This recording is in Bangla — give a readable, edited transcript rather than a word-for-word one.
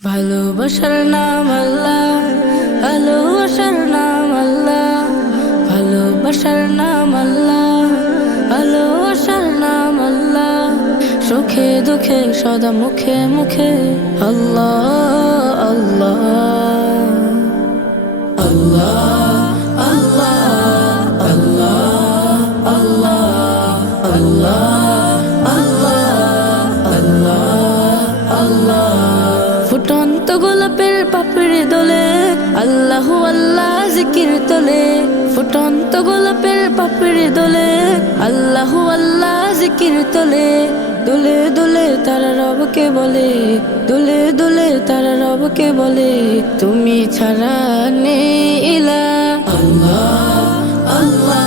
ভালোবাসার নাম আল্লাহ, ভালোবাসার নাম আল্লাহ, ভালোবাসার নাম আল্লাহ, ভালোবাসার নাম আল্লাহ। সুখে দুঃখে সদা মুখে মুখে আল্লাহ আল্লাহ আল্লাহ আল্লাহ আল্লাহ আল্লাহ আল্লাহ। ফুটন্ত গোলাপের পাপড়ি দোলে আল্লাহু আল্লাহ জিকির তোলে, ফুটন্ত গোলাপের পাপড়ি দোলে আল্লাহু আল্লাহ জিকির তোলে। দুলে দুলে তারা রবকে বলে, দুলে দুলে তারা রবকে বলে, তুমি ছাড়া নেই ইলাহ। আল্লাহ আল্লাহ